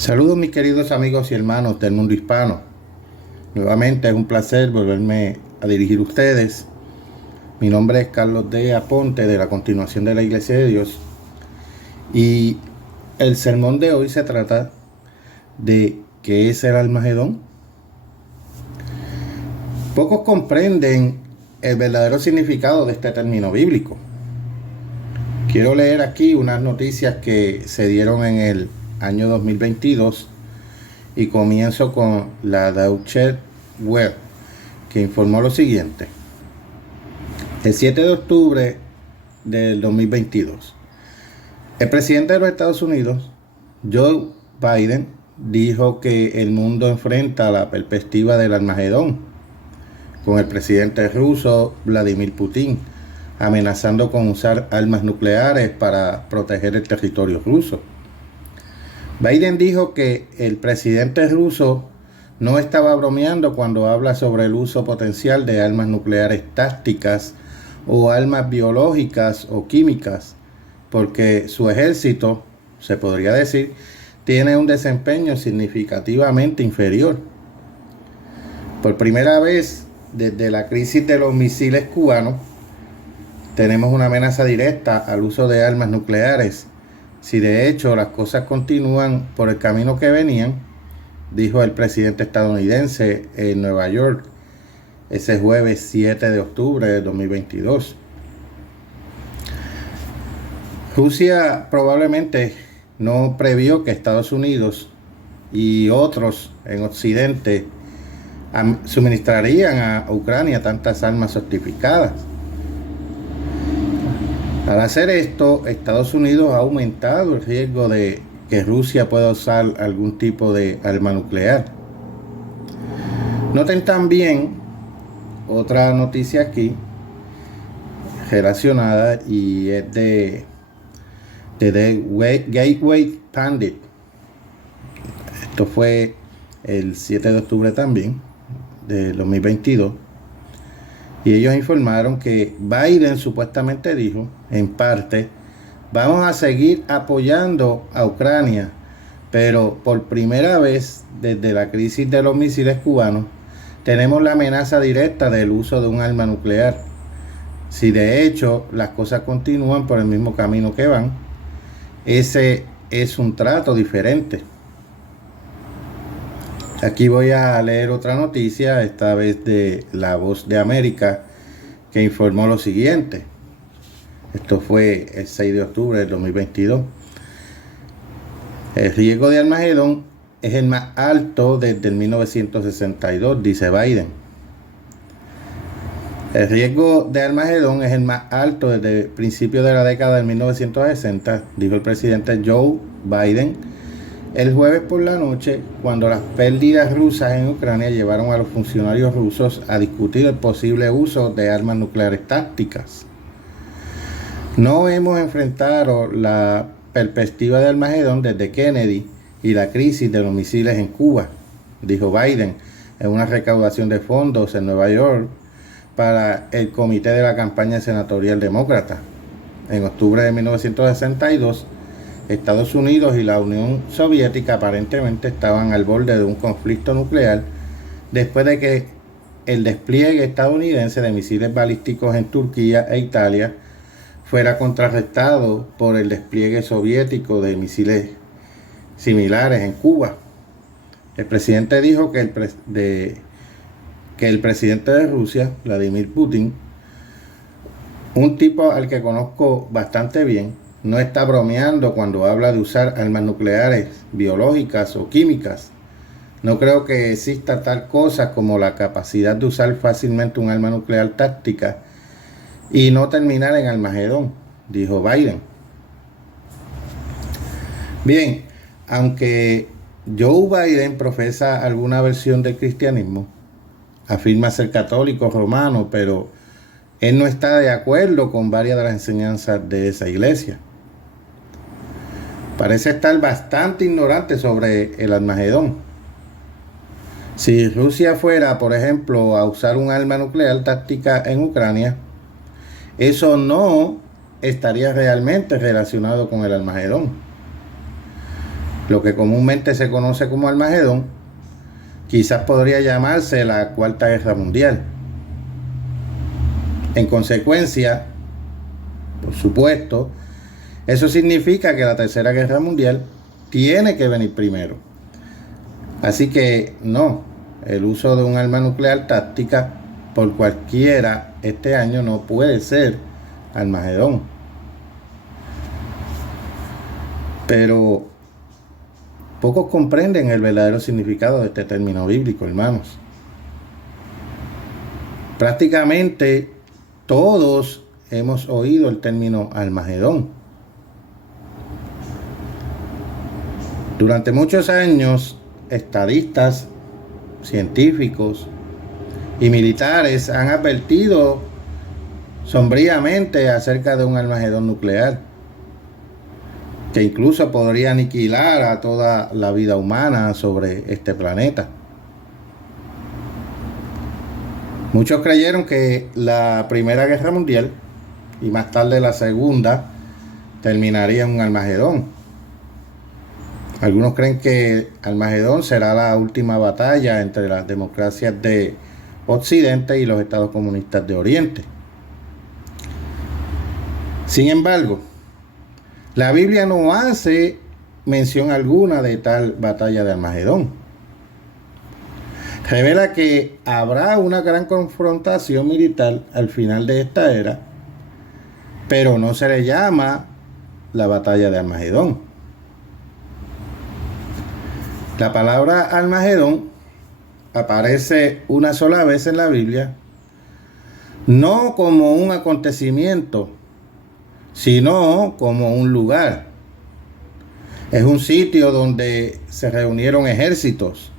Saludos mis queridos amigos y hermanos del mundo hispano. Nuevamente es un placer volverme a dirigir a ustedes. Mi nombre es Carlos D. Aponte de la Continuación de la Iglesia de Dios. Y el sermón de hoy se trata de ¿qué es el Armagedón? Pocos comprenden el verdadero significado de este término bíblico. Quiero leer aquí unas noticias que se dieron en el año 2022 y comienzo con la Deutsche Welle, que informó lo siguiente. El 7 de octubre del 2022, el presidente de los Estados Unidos, Joe Biden, dijo que el mundo enfrenta la perspectiva del Armagedón, con el presidente ruso Vladimir Putin amenazando con usar armas nucleares para proteger el territorio ruso. Biden dijo que el presidente ruso no estaba bromeando cuando habla sobre el uso potencial de armas nucleares tácticas o armas biológicas o químicas, porque su ejército, se podría decir, tiene un desempeño significativamente inferior. Por primera vez desde la crisis de los misiles cubanos, tenemos una amenaza directa al uso de armas nucleares. Si de hecho las cosas continúan por el camino que venían, dijo el presidente estadounidense en Nueva York ese jueves 7 de octubre de 2022. Rusia probablemente no previó que Estados Unidos y otros en Occidente suministrarían a Ucrania tantas armas sofisticadas. Al hacer esto, Estados Unidos ha aumentado el riesgo de que Rusia pueda usar algún tipo de arma nuclear. Noten también otra noticia aquí relacionada y es de The Gateway Pundit. Esto fue el 7 de octubre también de 2022. Y ellos informaron que Biden supuestamente dijo, en parte, vamos a seguir apoyando a Ucrania, pero por primera vez desde la crisis de los misiles cubanos, tenemos la amenaza directa del uso de un arma nuclear. Si de hecho las cosas continúan por el mismo camino que van, ese es un trato diferente. Aquí voy a leer otra noticia, esta vez de La Voz de América, que informó lo siguiente. Esto fue el 6 de octubre del 2022. El riesgo de Armagedón es el más alto desde el 1962, dice Biden. El riesgo de Armagedón es el más alto desde el principio de la década de 1960, dijo el presidente Joe Biden el jueves por la noche, cuando las pérdidas rusas en Ucrania llevaron a los funcionarios rusos a discutir el posible uso de armas nucleares tácticas. No hemos enfrentado la perspectiva de Armagedón desde Kennedy y la crisis de los misiles en Cuba, dijo Biden en una recaudación de fondos en Nueva York para el comité de la campaña senatorial demócrata. En octubre de 1962, Estados Unidos y la Unión Soviética aparentemente estaban al borde de un conflicto nuclear después de que el despliegue estadounidense de misiles balísticos en Turquía e Italia fuera contrarrestado por el despliegue soviético de misiles similares en Cuba. El presidente dijo que el presidente de Rusia, Vladimir Putin, un tipo al que conozco bastante bien, no está bromeando cuando habla de usar armas nucleares, biológicas o químicas. No creo que exista tal cosa como la capacidad de usar fácilmente un arma nuclear táctica y no terminar en Armagedón, dijo Biden. Bien, aunque Joe Biden profesa alguna versión del cristianismo, afirma ser católico romano, pero él no está de acuerdo con varias de las enseñanzas de esa iglesia. Parece estar bastante ignorante sobre el Armagedón. Si Rusia fuera, por ejemplo, a usar un arma nuclear táctica en Ucrania, eso no estaría realmente relacionado con el Armagedón. lo que comúnmente se conoce como Armagedón, quizás podría llamarse la Cuarta Guerra Mundial. En consecuencia, por supuesto, eso significa que la Tercera Guerra Mundial tiene que venir primero. Así que no, el uso de un arma nuclear táctica por cualquiera este año no puede ser Armagedón. Pero pocos comprenden el verdadero significado de este término bíblico, hermanos. Prácticamente todos hemos oído el término Armagedón. Durante muchos años, estadistas, científicos y militares han advertido sombríamente acerca de un Armagedón nuclear, que incluso podría aniquilar a toda la vida humana sobre este planeta. Muchos creyeron que la Primera Guerra Mundial y más tarde la Segunda terminaría en un Armagedón. Algunos creen que Armagedón será la última batalla entre las democracias de Occidente y los estados comunistas de Oriente. Sin embargo, la Biblia no hace mención alguna de tal batalla de Armagedón. Revela que habrá una gran confrontación militar al final de esta era, pero no se le llama la batalla de Armagedón. La palabra Armagedón aparece una sola vez en la Biblia, no como un acontecimiento, sino como un lugar. Es un sitio donde se reunieron ejércitos.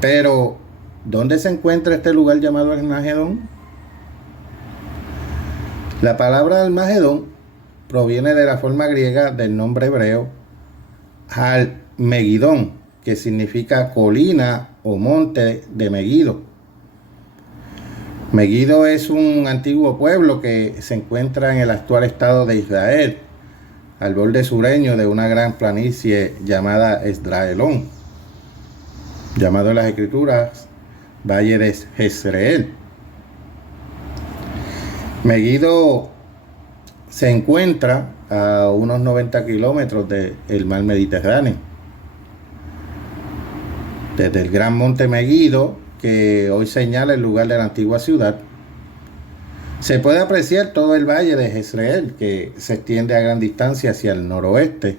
Pero, ¿dónde se encuentra este lugar llamado Armagedón? La palabra Armagedón proviene de la forma griega del nombre hebreo Al-Megidón, que significa colina o monte de Megido. Megido es un antiguo pueblo que se encuentra en el actual estado de Israel, al borde sureño de una gran planicie llamada Esdraelón, llamado en las Escrituras Valle de Jezreel. Megido se encuentra a unos 90 kilómetros del mar Mediterráneo. Desde el gran monte Megido, que hoy señala el lugar de la antigua ciudad, se puede apreciar todo el valle de Jezreel, que se extiende a gran distancia hacia el noroeste.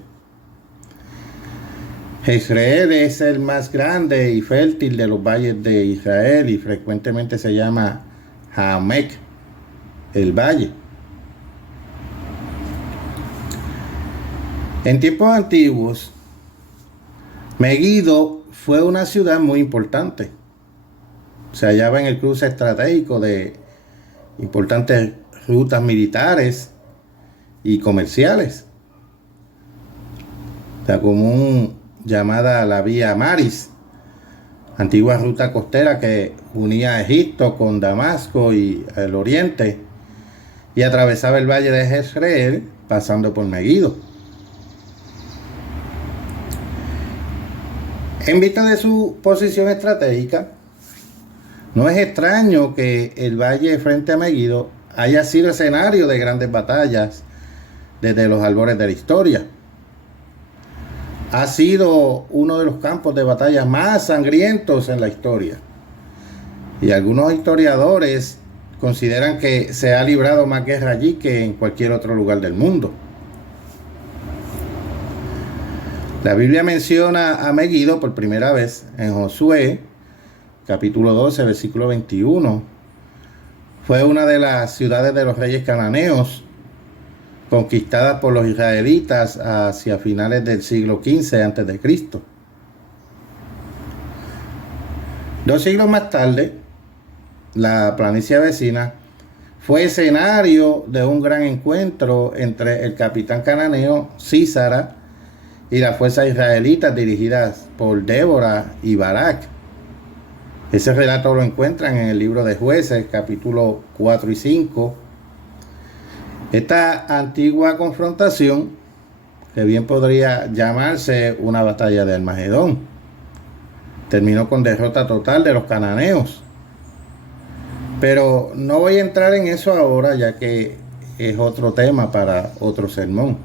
Jezreel es el más grande y fértil de los valles de Israel y frecuentemente se llama Hamek, el valle. En tiempos antiguos, Megido fue una ciudad muy importante. Se hallaba en el cruce estratégico de importantes rutas militares y comerciales. La común llamada la Vía Maris, antigua ruta costera que unía a Egipto con Damasco y el oriente y atravesaba el valle de Jezreel pasando por Megido. En vista de su posición estratégica, no es extraño que el valle frente a Megido haya sido escenario de grandes batallas desde los albores de la historia. Ha sido uno de los campos de batalla más sangrientos en la historia. Y algunos historiadores consideran que se ha librado más guerra allí que en cualquier otro lugar del mundo. La Biblia menciona a Megido por primera vez en Josué, capítulo 12, versículo 21. Fue una de las ciudades de los reyes cananeos, conquistadas por los israelitas hacia finales del siglo XV a.C. 2 siglos más tarde, la planicie vecina fue escenario de un gran encuentro entre el capitán cananeo Sísara y las fuerzas israelitas dirigidas por Débora y Barak. Ese relato lo encuentran en el libro de Jueces, capítulo 4 y 5. Esta antigua confrontación que bien podría llamarse una batalla de Armagedón. Terminó con derrota total de los cananeos. Pero no voy a entrar en eso ahora, ya que es otro tema para otro sermón.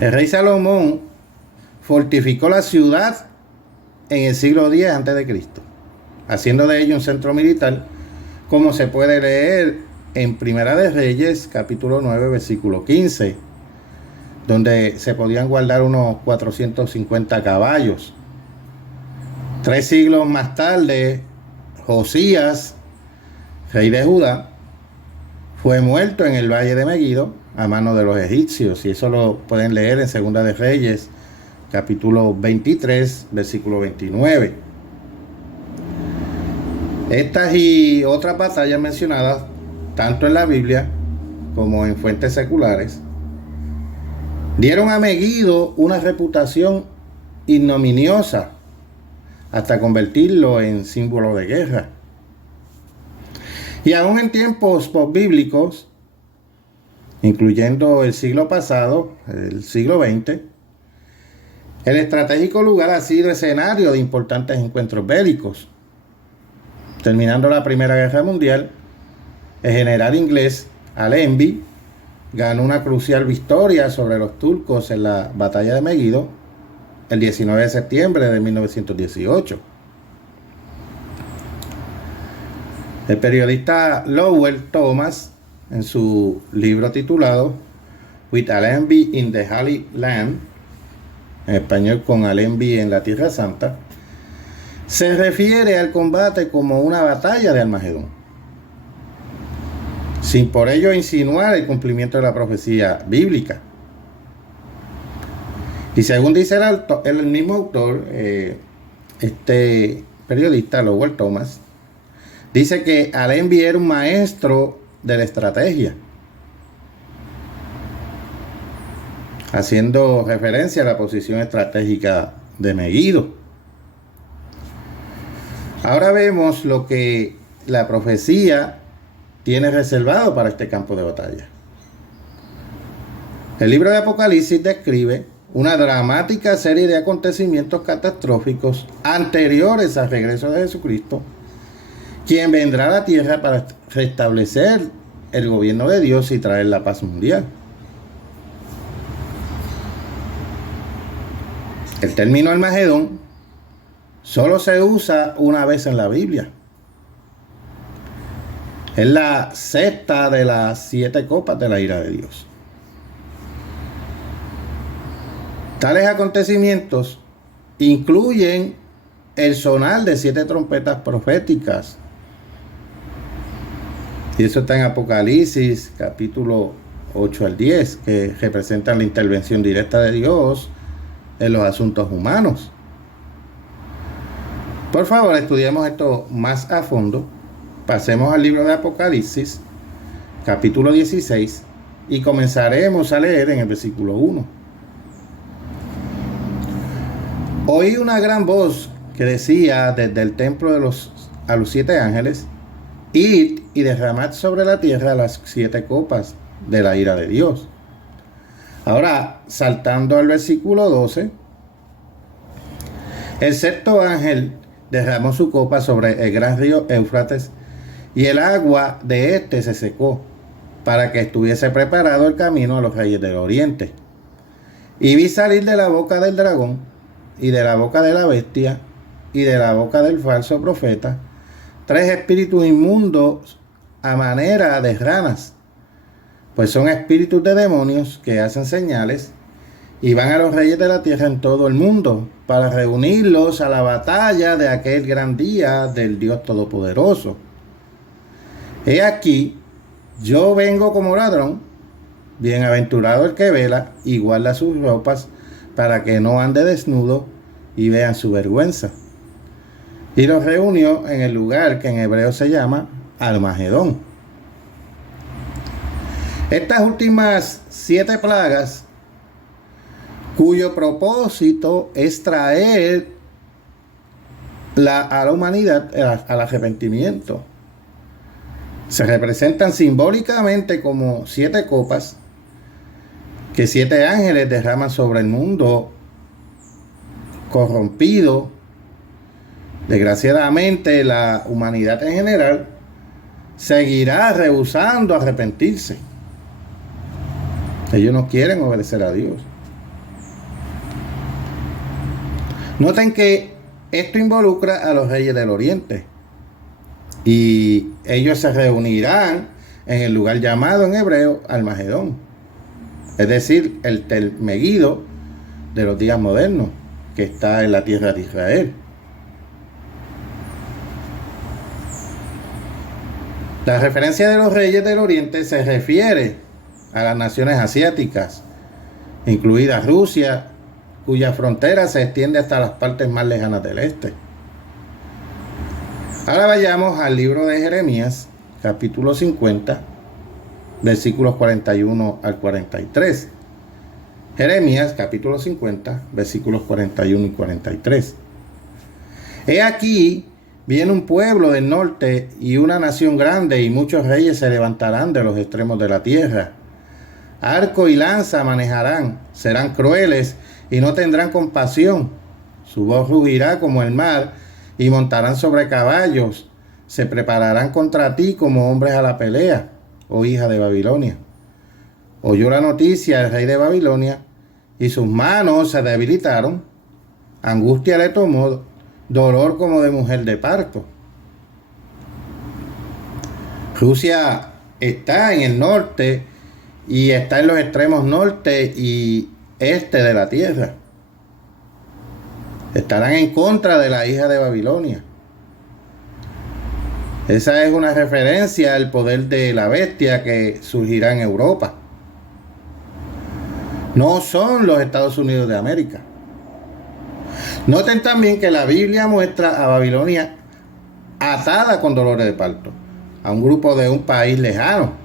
El rey Salomón fortificó la ciudad en el siglo X a.C., haciendo de ello un centro militar, como se puede leer en Primera de Reyes, capítulo 9, versículo 15, donde se podían guardar unos 450 caballos. 3 siglos más tarde, Josías, rey de Judá, fue muerto en el valle de Megiddo a mano de los egipcios, y eso lo pueden leer en Segunda de Reyes, capítulo 23, versículo 29. Estas y otras batallas mencionadas, tanto en la Biblia como en fuentes seculares, dieron a Megiddo una reputación ignominiosa hasta convertirlo en símbolo de guerra. Y aún en tiempos postbíblicos, incluyendo el siglo pasado, el siglo XX, el estratégico lugar ha sido escenario de importantes encuentros bélicos. Terminando la Primera Guerra Mundial, el general inglés Allenby ganó una crucial victoria sobre los turcos en la batalla de Megiddo el 19 de septiembre de 1918. El periodista Lowell Thomas, en su libro titulado With Allenby in the Holy Land, en español Con Allenby en la Tierra Santa, se refiere al combate como una batalla de Armagedón, sin por ello insinuar el cumplimiento de la profecía bíblica. Y según dice el mismo autor, este periodista, Lowell Thomas, dice que Allenby era un maestro de la estrategia, haciendo referencia a la posición estratégica de Megiddo. Ahora vemos lo que la profecía tiene reservado para este campo de batalla. El libro de Apocalipsis describe una dramática serie de acontecimientos catastróficos anteriores al regreso de Jesucristo, quien vendrá a la tierra para restablecer el gobierno de Dios y traer la paz mundial. El término Armagedón solo se usa una vez en la Biblia. Es la sexta de las 7 copas de la ira de Dios. Tales acontecimientos incluyen el sonar de 7 trompetas proféticas. Y eso está en Apocalipsis, capítulo 8 al 10, que representan la intervención directa de Dios en los asuntos humanos. Por favor, estudiemos esto más a fondo. Pasemos al libro de Apocalipsis, capítulo 16, y comenzaremos a leer en el versículo 1. Oí una gran voz que decía desde el templo a los 7 ángeles: id y derramad sobre la tierra las 7 copas de la ira de Dios. Ahora, saltando al versículo 12, el sexto ángel derramó su copa sobre el gran río Éufrates, y el agua de éste se secó, para que estuviese preparado el camino a los reyes del oriente. Y vi salir de la boca del dragón, y de la boca de la bestia, y de la boca del falso profeta, 3 espíritus inmundos a manera de ranas, pues son espíritus de demonios que hacen señales, y van a los reyes de la tierra en todo el mundo, para reunirlos a la batalla de aquel gran día del Dios Todopoderoso. He aquí, yo vengo como ladrón. Bienaventurado el que vela y guarda sus ropas, para que no ande desnudo y vean su vergüenza. Y los reunió en el lugar que en hebreo se llama Armagedón. Estas últimas 7 plagas, cuyo propósito es traer a la humanidad al arrepentimiento, se representan simbólicamente como 7 copas que 7 ángeles derraman sobre el mundo corrompido. Desgraciadamente, la humanidad en general seguirá rehusando arrepentirse. Ellos no quieren obedecer a Dios. Noten que esto involucra a los reyes del Oriente. Y ellos se reunirán en el lugar llamado en hebreo Armagedón. Es decir, el Megiddo de los días modernos, que está en la tierra de Israel. La referencia de los reyes del Oriente se refiere a las naciones asiáticas, incluida Rusia, cuya frontera se extiende hasta las partes más lejanas del este. Ahora vayamos al libro de Jeremías, capítulo 50, versículos 41 al 43. Jeremías, capítulo 50, versículos 41 y 43. He aquí, viene un pueblo del norte y una nación grande, y muchos reyes se levantarán de los extremos de la tierra. Arco y lanza manejarán, serán crueles y no tendrán compasión. Su voz rugirá como el mar y montarán sobre caballos. Se prepararán contra ti como hombres a la pelea, oh hija de Babilonia. Oyó la noticia el rey de Babilonia y sus manos se debilitaron. Angustia le tomó, dolor como de mujer de parto. Rusia está en el norte y está en los extremos norte y este de la tierra. Estarán en contra de la hija de Babilonia. Esa es una referencia al poder de la bestia que surgirá en Europa. No son los Estados Unidos de América. Noten también que la Biblia muestra a Babilonia atada con dolores de parto a un grupo de un país lejano.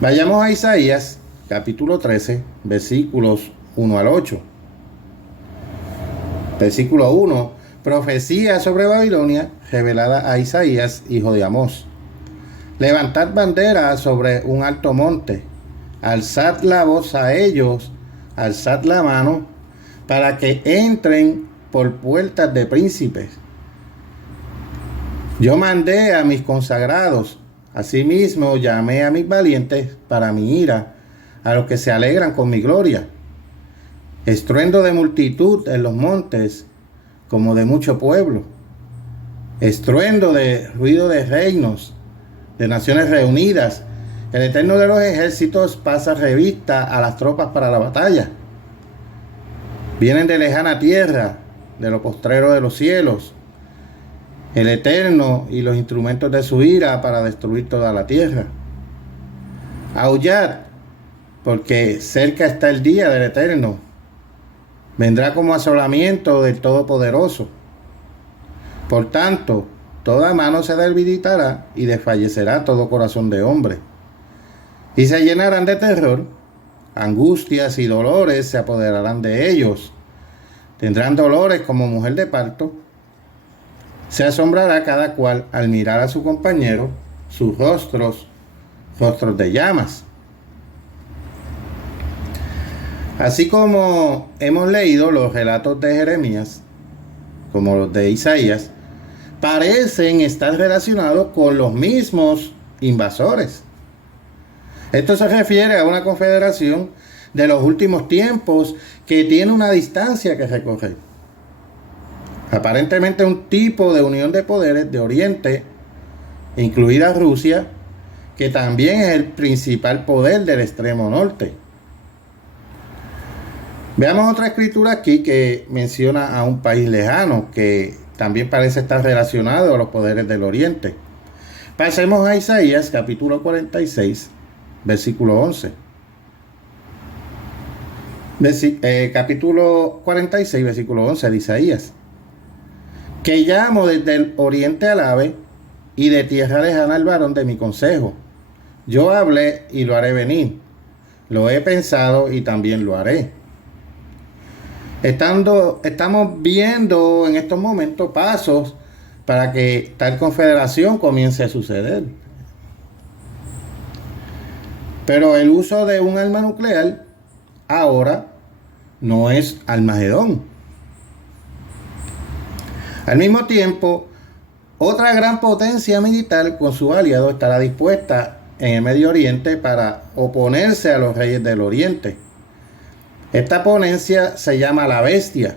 Vayamos a Isaías, capítulo 13, versículos 1 al 8. Versículo 1. Profecía sobre Babilonia revelada a Isaías, hijo de Amós. Levantad bandera sobre un alto monte, alzad la voz a ellos, alzad la mano, para que entren por puertas de príncipes. Yo mandé a mis consagrados, asimismo llamé a mis valientes para mi ira, a los que se alegran con mi gloria. Estruendo de multitud en los montes, como de mucho pueblo. Estruendo de ruido de reinos, de naciones reunidas. El Eterno de los ejércitos pasa revista a las tropas para la batalla. Vienen de lejana tierra, de lo postrero de los cielos, el Eterno y los instrumentos de su ira para destruir toda la tierra. Aullad, porque cerca está el día del Eterno. Vendrá como asolamiento del Todopoderoso. Por tanto, toda mano se debilitará y desfallecerá todo corazón de hombre. Y se llenarán de terror, angustias y dolores se apoderarán de ellos. Tendrán dolores como mujer de parto. Se asombrará cada cual al mirar a su compañero, sus rostros de llamas. Así como hemos leído los relatos de Jeremías, como los de Isaías, parecen estar relacionados con los mismos invasores. Esto se refiere a una confederación de los últimos tiempos que tiene una distancia que recorrer. Aparentemente un tipo de unión de poderes de Oriente, incluida Rusia, que también es el principal poder del extremo norte. Veamos otra escritura aquí que menciona a un país lejano que también parece estar relacionado a los poderes del Oriente. Pasemos a Isaías capítulo 46, versículo 11. Capítulo 46, versículo 11 de Isaías. Que llamo desde el oriente al ave y de tierra lejana al varón de mi consejo. Yo hablé y lo haré venir. Lo he pensado y también lo haré. Estamos viendo en estos momentos pasos para que tal confederación comience a suceder. Pero el uso de un arma nuclear ahora no es Armagedón. Al mismo tiempo, otra gran potencia militar con sus aliados estará dispuesta en el Medio Oriente para oponerse a los reyes del Oriente. Esta potencia se llama la Bestia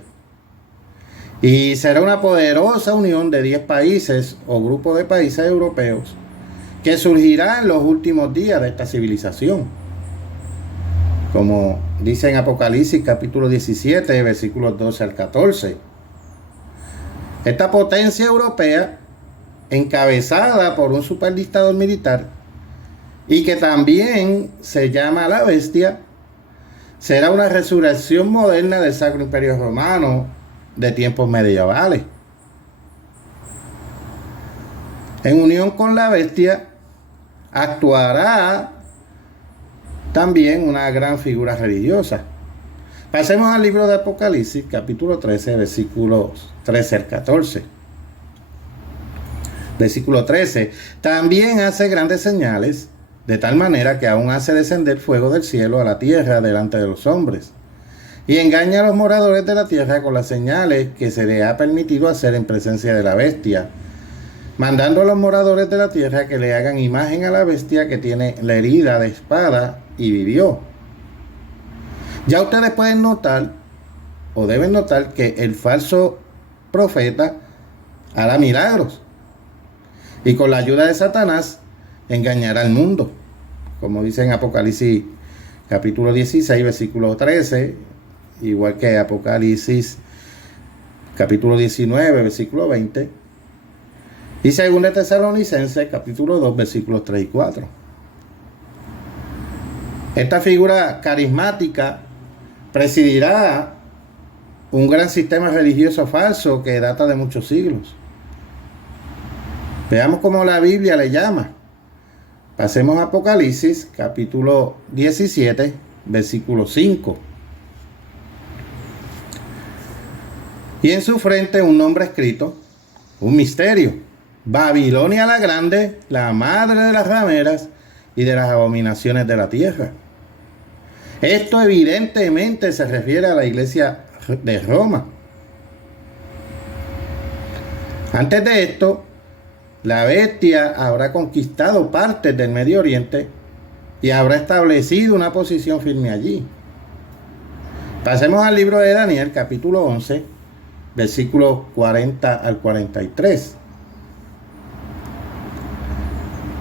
y será una poderosa unión de 10 países o grupos de países europeos que surgirá en los últimos días de esta civilización. Como dice en Apocalipsis capítulo 17, versículos 12 al 14. Esta potencia europea, encabezada por un superdictador militar y que también se llama la Bestia, será una resurrección moderna del Sacro Imperio Romano de tiempos medievales. En unión con la Bestia actuará también una gran figura religiosa. Pasemos al libro de Apocalipsis, capítulo 13, versículos 13 al 14. Versículo 13. También hace grandes señales, de tal manera que aún hace descender fuego del cielo a la tierra delante de los hombres. Y engaña a los moradores de la tierra con las señales que se le ha permitido hacer en presencia de la Bestia, mandando a los moradores de la tierra que le hagan imagen a la Bestia que tiene la herida de espada y vivió. Ya ustedes pueden notar, o deben notar, que el falso profeta hará milagros y con la ayuda de Satanás engañará al mundo, como dice en Apocalipsis capítulo 16, versículo 13, igual que Apocalipsis capítulo 19, versículo 20, y según de Tesalonicenses capítulo 2, versículos 3 y 4. Esta figura carismática presidirá un gran sistema religioso falso que data de muchos siglos. Veamos cómo la Biblia le llama. Pasemos a Apocalipsis, capítulo 17, versículo 5. Y en su frente un nombre escrito, un misterio: Babilonia la grande, la madre de las rameras y de las abominaciones de la tierra. Esto evidentemente se refiere a la iglesia de Roma. Antes de esto, la Bestia habrá conquistado partes del Medio Oriente y habrá establecido una posición firme allí. Pasemos al libro de Daniel, capítulo 11, versículos 40 al 43.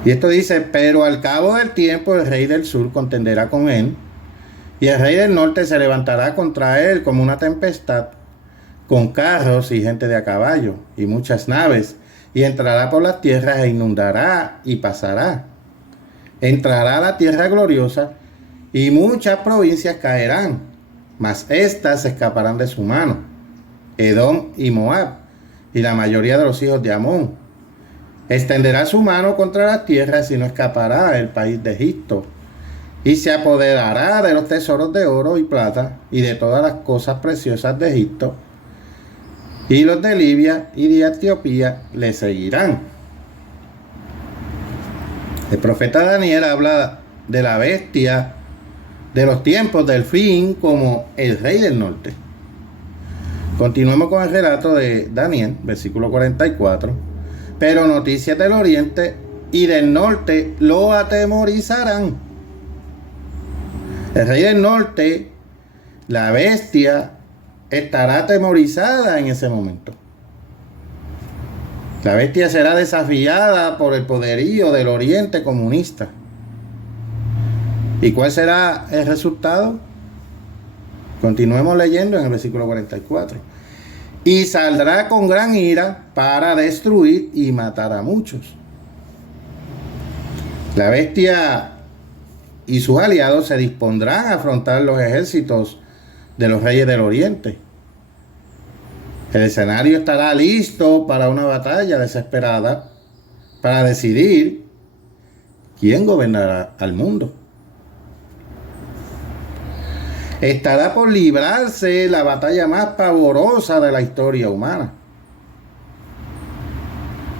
Y esto dice: pero al cabo del tiempo el rey del sur contenderá con él, y el rey del norte se levantará contra él como una tempestad, con carros y gente de a caballo, y muchas naves, y entrará por las tierras e inundará y pasará. Entrará a la tierra gloriosa, y muchas provincias caerán, mas éstas escaparán de su mano: Edom y Moab, y la mayoría de los hijos de Amón. Extenderá su mano contra las tierras y no escapará el país de Egipto. Y se apoderará de los tesoros de oro y plata y de todas las cosas preciosas de Egipto. Y los de Libia y de Etiopía le seguirán. El profeta Daniel habla de la Bestia de los tiempos del fin como el rey del norte. Continuemos con el relato de Daniel, versículo 44. Pero noticias del oriente y del norte lo atemorizarán. El rey del norte, la Bestia, estará atemorizada en ese momento. La Bestia será desafiada por el poderío del oriente comunista. ¿Y cuál será el resultado? Continuemos leyendo en el versículo 44. Y saldrá con gran ira para destruir y matar a muchos. La Bestia y sus aliados se dispondrán a afrontar los ejércitos de los reyes del oriente. El escenario estará listo para una batalla desesperada para decidir quién gobernará al mundo. Estará por librarse la batalla más pavorosa de la historia humana.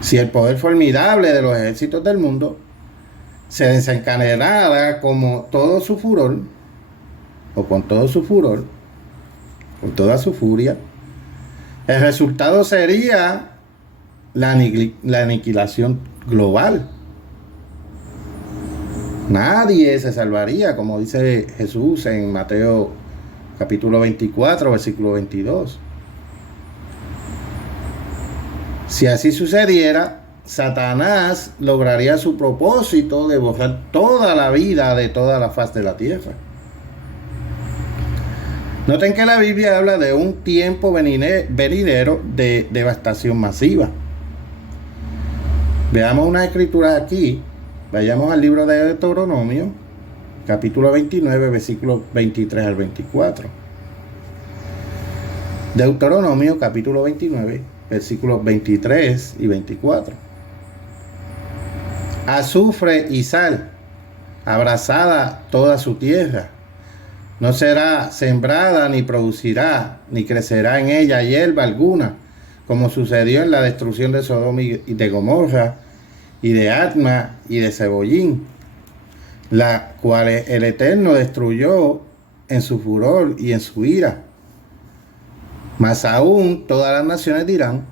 Si el poder formidable de los ejércitos del mundo se desencadenara como todo su furor, o con todo su furor, con toda su furia, el resultado sería la aniquilación global. Nadie se salvaría, como dice Jesús en Mateo capítulo 24, versículo 22. Si así sucediera, Satanás lograría su propósito de borrar toda la vida de toda la faz de la tierra. Noten que la Biblia habla de un tiempo venidero de devastación masiva. Veamos unas escrituras aquí. Vayamos al libro de Deuteronomio, capítulo 29, versículos 23 al 24. Deuteronomio, capítulo 29, versículos 23 y 24. Azufre y sal, abrasada toda su tierra. No será sembrada, ni producirá, ni crecerá en ella hierba alguna, como sucedió en la destrucción de Sodoma y de Gomorra, y de Adma y de Zeboyín, la cual el Eterno destruyó en su furor y en su ira. Mas aún todas las naciones dirán: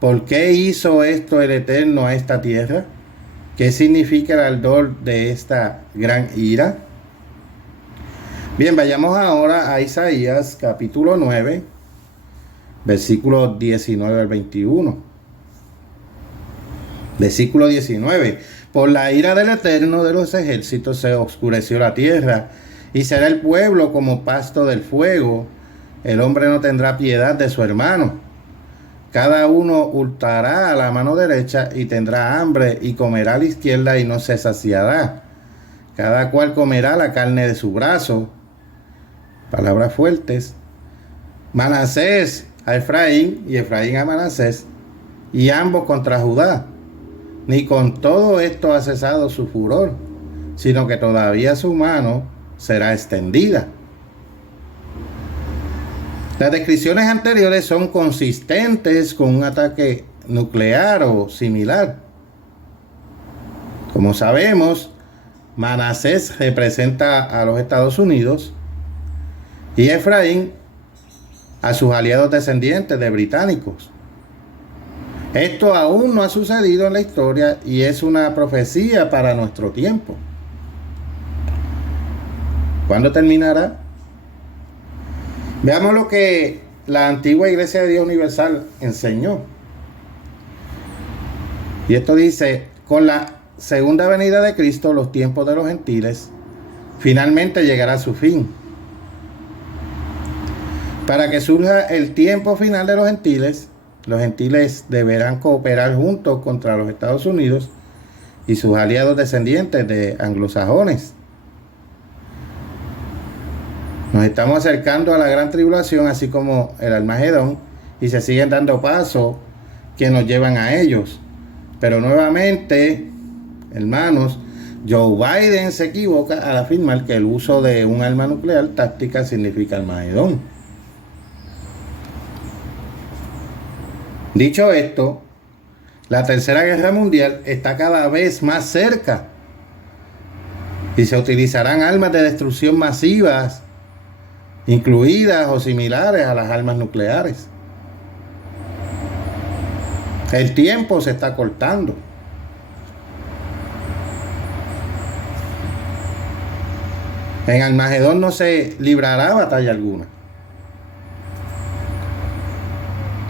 ¿por qué hizo esto el Eterno a esta tierra? ¿Qué significa el ardor de esta gran ira? Bien, vayamos ahora a Isaías capítulo 9, versículos 19 al 21. Versículo 19. Por la ira del Eterno de los ejércitos se oscureció la tierra, y será el pueblo como pasto del fuego. El hombre no tendrá piedad de su hermano. Cada uno hurtará a la mano derecha y tendrá hambre, y comerá a la izquierda y no se saciará. Cada cual comerá la carne de su brazo. Palabras fuertes. Manasés a Efraín y Efraín a Manasés, y ambos contra Judá. Ni con todo esto ha cesado su furor, sino que todavía su mano será extendida. Las descripciones anteriores son consistentes con un ataque nuclear o similar. Como sabemos, Manasés representa a los Estados Unidos y Efraín a sus aliados descendientes de británicos. Esto aún no ha sucedido en la historia y es una profecía para nuestro tiempo. ¿Cuándo terminará? Veamos lo que la antigua Iglesia de Dios Universal enseñó. Y esto dice: con la segunda venida de Cristo, los tiempos de los gentiles finalmente llegará a su fin. Para que surja el tiempo final de los gentiles deberán cooperar juntos contra los Estados Unidos y sus aliados descendientes de anglosajones. Nos estamos acercando a la gran tribulación, así como el Armagedón, y se siguen dando pasos que nos llevan a ellos. Pero nuevamente, hermanos, Joe Biden se equivoca al afirmar que el uso de un arma nuclear táctica significa Armagedón. Dicho esto, la Tercera Guerra Mundial está cada vez más cerca y se utilizarán armas de destrucción masivas, incluidas o similares a las armas nucleares. El tiempo se está cortando. En Armagedón no se librará batalla alguna.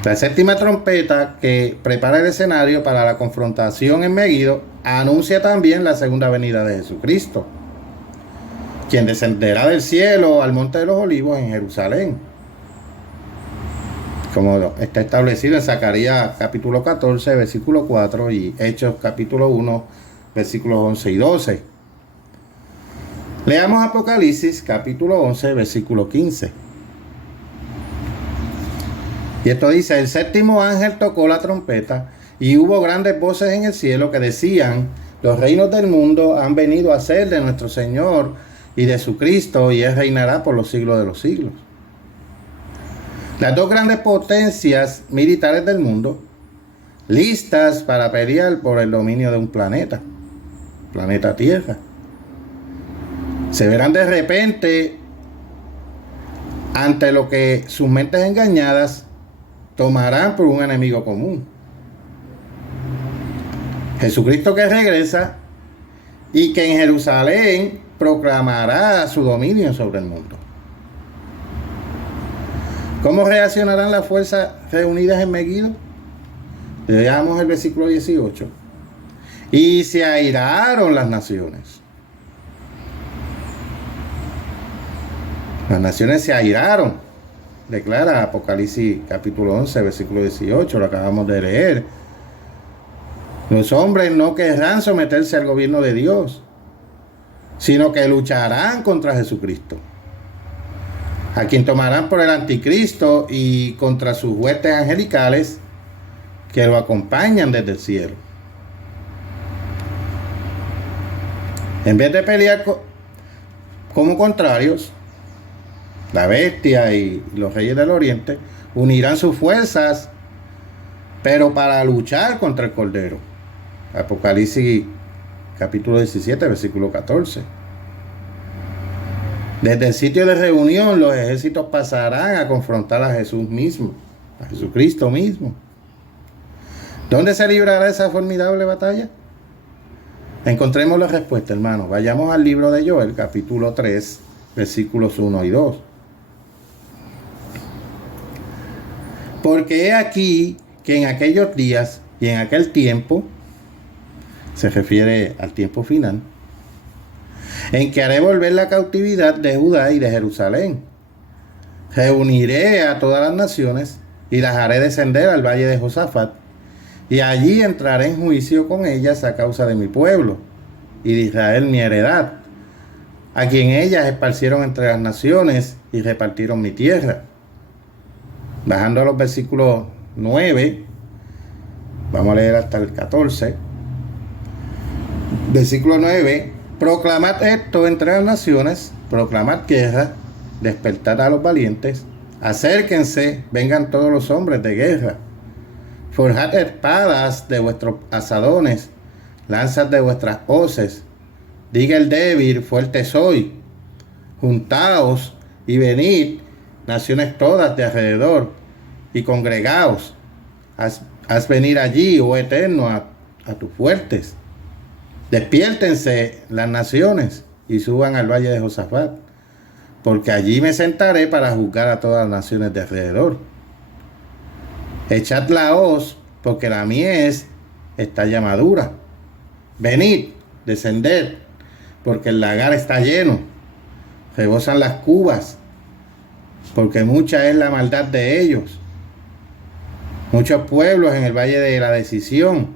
La séptima trompeta, que prepara el escenario para la confrontación en Megiddo, anuncia también la segunda venida de Jesucristo, quien descenderá del cielo al Monte de los Olivos en Jerusalén, como está establecido en Zacarías capítulo 14, versículo 4 y Hechos capítulo 1, versículos 11 y 12. Leamos Apocalipsis capítulo 11, versículo 15. Y esto dice: el séptimo ángel tocó la trompeta, y hubo grandes voces en el cielo que decían: los reinos del mundo han venido a ser de nuestro Señor y de su Cristo, y Él reinará por los siglos de los siglos. Las dos grandes potencias militares del mundo, listas para pelear por el dominio de un planeta. planeta Tierra. Se verán de repente ante lo que sus mentes engañadas tomarán por un enemigo común. Jesucristo que regresa y que en Jerusalén proclamará su dominio sobre el mundo. ¿Cómo reaccionarán las fuerzas reunidas en Megiddo? Leamos el versículo 18. Y se airaron las naciones. Las naciones se airaron, declara Apocalipsis capítulo 11, versículo 18, lo acabamos de leer. Los hombres no querrán someterse al gobierno de Dios, sino que lucharán contra Jesucristo, a quien tomarán por el anticristo y contra sus huestes angelicales que lo acompañan desde el cielo. En vez de pelear como contrarios, la bestia y los reyes del oriente unirán sus fuerzas, pero para luchar contra el Cordero. Apocalipsis capítulo 17, versículo 14. Desde el sitio de reunión los ejércitos pasarán a confrontar a Jesús mismo, a Jesucristo mismo. ¿Dónde se librará esa formidable batalla? Encontremos la respuesta, hermanos. Vayamos al libro de Joel, capítulo 3, versículos 1 y 2. Porque he aquí que en aquellos días y en aquel tiempo, se refiere al tiempo final, en que haré volver la cautividad de Judá y de Jerusalén. Reuniré a todas las naciones y las haré descender al valle de Josafat, y allí entraré en juicio con ellas a causa de mi pueblo y de Israel mi heredad, a quien ellas esparcieron entre las naciones y repartieron mi tierra. Bajando a los versículos 9, vamos a leer hasta el 14. Versículo 9: proclamad esto entre las naciones, proclamad guerra, despertad a los valientes, acérquense, vengan todos los hombres de guerra, forjad espadas de vuestros asadones, lanzas de vuestras hoces, diga el débil, fuerte soy, juntaos y venid, naciones todas de alrededor, y congregaos, haz venir allí, oh Eterno, a tus fuertes. Despiértense las naciones y suban al valle de Josafat, porque allí me sentaré para juzgar a todas las naciones de alrededor. Echad la hoz, porque la mies está ya madura. Venid, descended, porque el lagar está lleno. Rebosan las cubas, porque mucha es la maldad de ellos. Muchos pueblos en el valle de la decisión,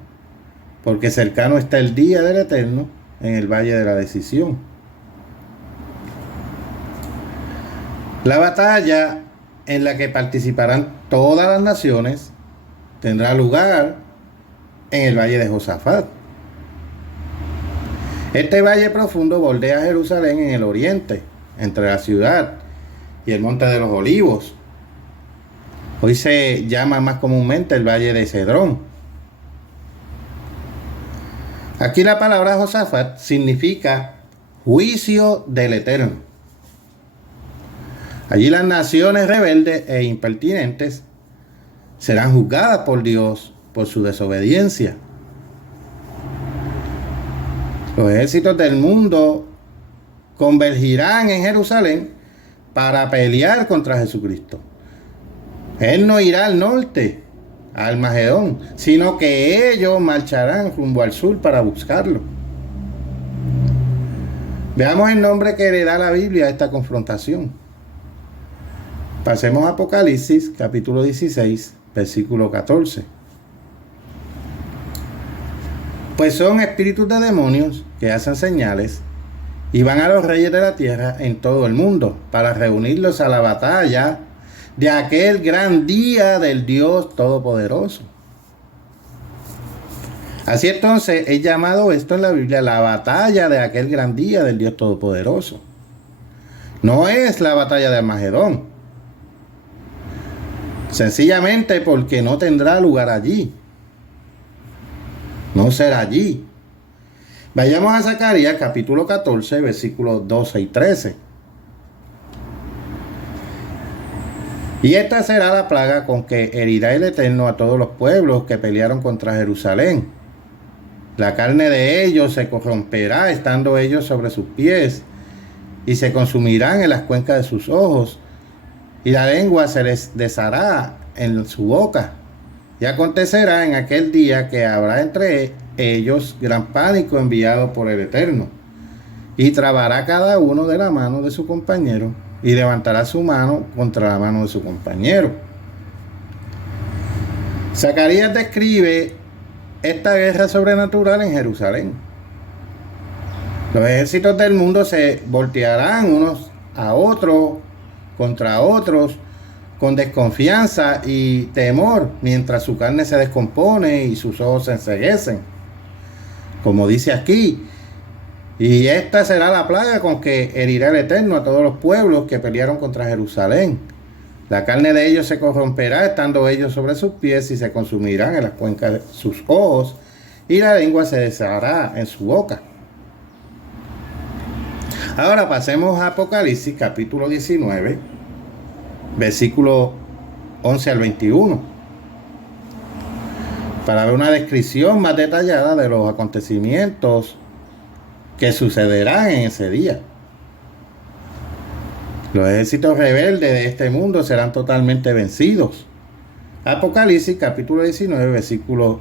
porque cercano está el día del Eterno en el valle de la decisión. La batalla en la que participarán todas las naciones tendrá lugar en el valle de Josafat. Este valle profundo bordea Jerusalén en el oriente, entre la ciudad y el monte de los Olivos. Hoy se llama más comúnmente el valle de Cedrón. Aquí la palabra Josafat significa juicio del Eterno. Allí las naciones rebeldes e impertinentes serán juzgadas por Dios por su desobediencia. Los ejércitos del mundo convergirán en Jerusalén para pelear contra Jesucristo. Él no irá al norte, al Magedón, sino que ellos marcharán rumbo al sur para buscarlo. Veamos el nombre que le da la Biblia a esta confrontación. Pasemos a Apocalipsis, capítulo 16, versículo 14. Pues son espíritus de demonios que hacen señales y van a los reyes de la tierra en todo el mundo para reunirlos a la batalla de aquel gran día del Dios Todopoderoso. Así entonces es llamado esto en la Biblia la batalla de aquel gran día del Dios Todopoderoso. No es la batalla de Armagedón, sencillamente porque no tendrá lugar allí. No será allí. Vayamos a Zacarías capítulo 14, versículos 12 y 13. Y esta será la plaga con que herirá el Eterno a todos los pueblos que pelearon contra Jerusalén. La carne de ellos se corromperá estando ellos sobre sus pies, y se consumirán en las cuencas de sus ojos, y la lengua se les deshará en su boca. Y acontecerá en aquel día que habrá entre ellos gran pánico enviado por el Eterno, y trabará cada uno de la mano de su compañero, y levantará su mano contra la mano de su compañero. Zacarías describe esta guerra sobrenatural en Jerusalén. Los ejércitos del mundo se voltearán unos a otros, contra otros, con desconfianza y temor, mientras su carne se descompone y sus ojos se enceguecen. Como dice aquí, y esta será la plaga con que herirá el Eterno a todos los pueblos que pelearon contra Jerusalén. La carne de ellos se corromperá estando ellos sobre sus pies, y se consumirán en las cuencas de sus ojos, y la lengua se deshará en su boca. Ahora pasemos a Apocalipsis capítulo 19, versículo 11 al 21, para ver una descripción más detallada de los acontecimientos que sucederán en ese día. Los ejércitos rebeldes de este mundo serán totalmente vencidos. Apocalipsis capítulo 19, versículo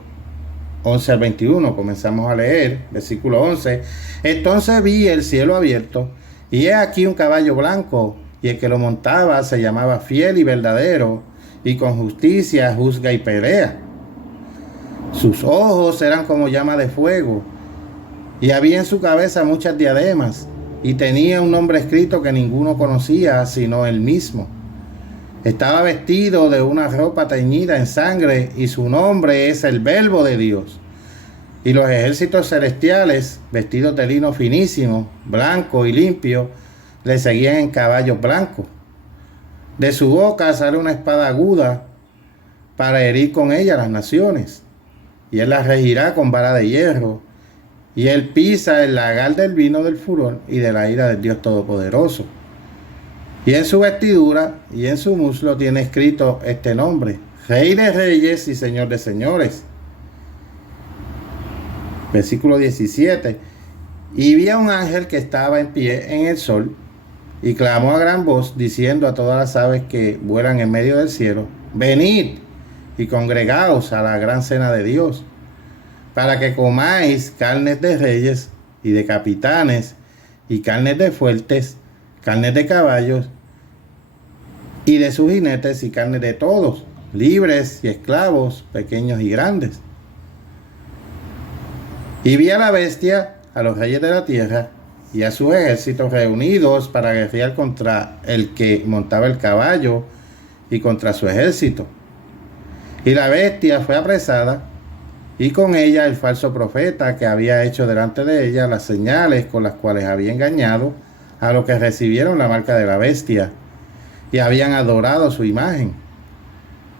11 al 21. Comenzamos a leer, versículo 11. Entonces vi el cielo abierto, y he aquí un caballo blanco, y el que lo montaba se llamaba Fiel y Verdadero, y con justicia juzga y pelea. Sus ojos eran como llama de fuego, y había en su cabeza muchas diademas, y tenía un nombre escrito que ninguno conocía sino él mismo. Estaba vestido de una ropa teñida en sangre, y su nombre es el Verbo de Dios. Y los ejércitos celestiales, vestidos de lino finísimo, blanco y limpio, le seguían en caballos blancos. De su boca sale una espada aguda para herir con ella las naciones, y él las regirá con vara de hierro, y él pisa el lagar del vino del furor y de la ira del Dios Todopoderoso. Y en su vestidura y en su muslo tiene escrito este nombre: Rey de Reyes y Señor de Señores. Versículo 17. Y vi a un ángel que estaba en pie en el sol, y clamó a gran voz, diciendo a todas las aves que vuelan en medio del cielo: venid y congregaos a la gran cena de Dios, para que comáis carnes de reyes y de capitanes, y carnes de fuertes, carnes de caballos y de sus jinetes, y carnes de todos, libres y esclavos, pequeños y grandes. Y vi a la bestia, a los reyes de la tierra y a sus ejércitos reunidos para guerrear contra el que montaba el caballo y contra su ejército. Y la bestia fue apresada, y con ella el falso profeta que había hecho delante de ella las señales con las cuales había engañado a los que recibieron la marca de la bestia y habían adorado su imagen.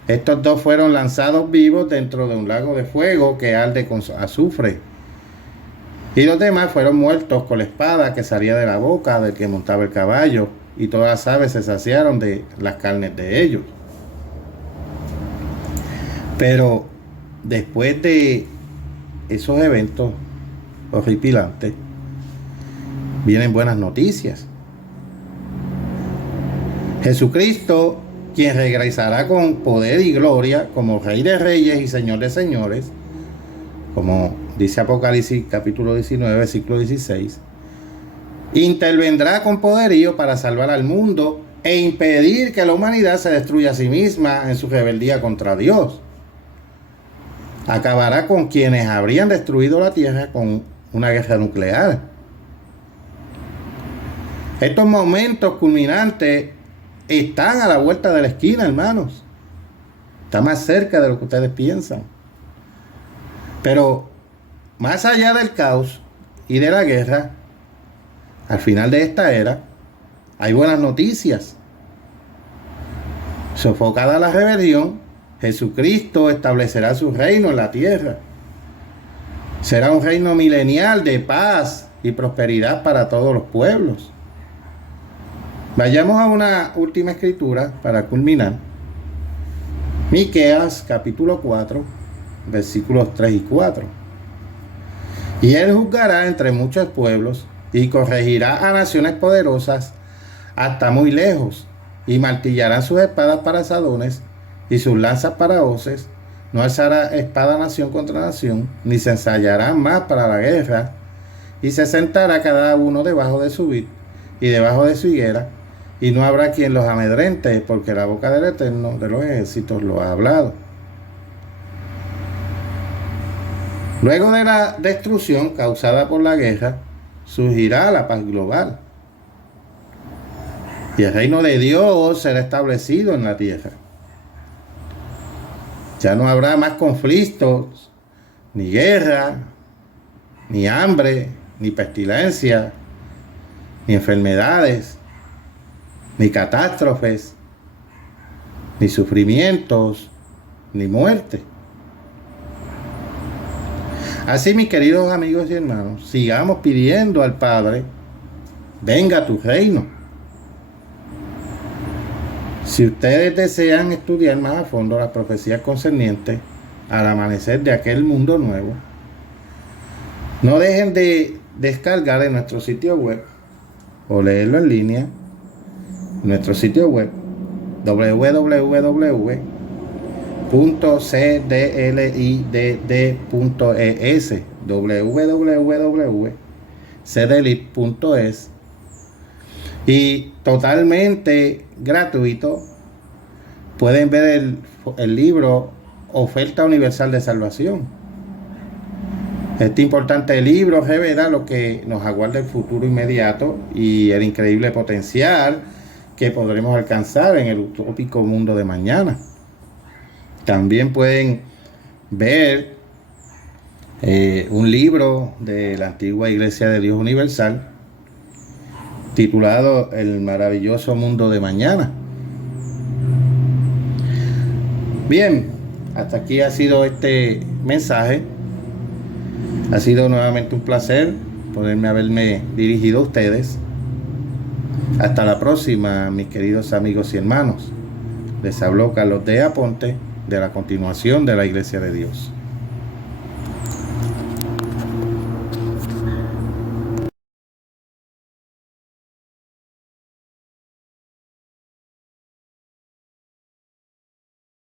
Estos dos fueron lanzados vivos dentro de un lago de fuego que arde con azufre. Y los demás fueron muertos con la espada que salía de la boca del que montaba el caballo, y todas las aves se saciaron de las carnes de ellos. Pero después de esos eventos horripilantes, vienen buenas noticias. Jesucristo, quien regresará con poder y gloria como Rey de Reyes y Señor de Señores, como dice Apocalipsis capítulo 19, versículo 16, intervendrá con poderío para salvar al mundo e impedir que la humanidad se destruya a sí misma en su rebeldía contra Dios. Acabará con quienes habrían destruido la tierra con una guerra nuclear. Estos momentos culminantes están a la vuelta de la esquina, hermanos. Está más cerca de lo que ustedes piensan. Pero más allá del caos y de la guerra, al final de esta era, hay buenas noticias. Sofocada la rebelión, Jesucristo establecerá su reino en la tierra. Será un reino milenial de paz y prosperidad para todos los pueblos. Vayamos a una última escritura para culminar. Miqueas capítulo 4, versículos 3 y 4. Y él juzgará entre muchos pueblos y corregirá a naciones poderosas hasta muy lejos, y martillarán sus espadas para asadones y sus lanzas para hoces. No alzará espada nación contra nación, ni se ensayarán más para la guerra, y se sentará cada uno debajo de su vid y debajo de su higuera, y no habrá quien los amedrente, porque la boca del Eterno de los ejércitos lo ha hablado. Luego de la destrucción causada por la guerra, surgirá la paz global, y el reino de Dios será establecido en la tierra. Ya no habrá más conflictos, ni guerra, ni hambre, ni pestilencia, ni enfermedades, ni catástrofes, ni sufrimientos, ni muerte. Así, mis queridos amigos y hermanos, sigamos pidiendo al Padre, venga a tu reino. Si ustedes desean estudiar más a fondo las profecías concernientes al amanecer de aquel mundo nuevo, no dejen de descargar en nuestro sitio web o leerlo en línea. Nuestro sitio web www.cdlidd.es, www.cdlit.es, y totalmente gratuito pueden ver el libro Oferta Universal de Salvación. Este importante libro revela lo que nos aguarda el futuro inmediato y el increíble potencial que podremos alcanzar en el utópico mundo de mañana. También pueden ver un libro de la antigua Iglesia de Dios Universal titulado El maravilloso mundo de mañana. Bien, hasta aquí ha sido este mensaje. Ha sido nuevamente un placer haberme dirigido a ustedes. Hasta la próxima, mis queridos amigos y hermanos. Les habló Carlos D. Aponte de la continuación de la Iglesia de Dios.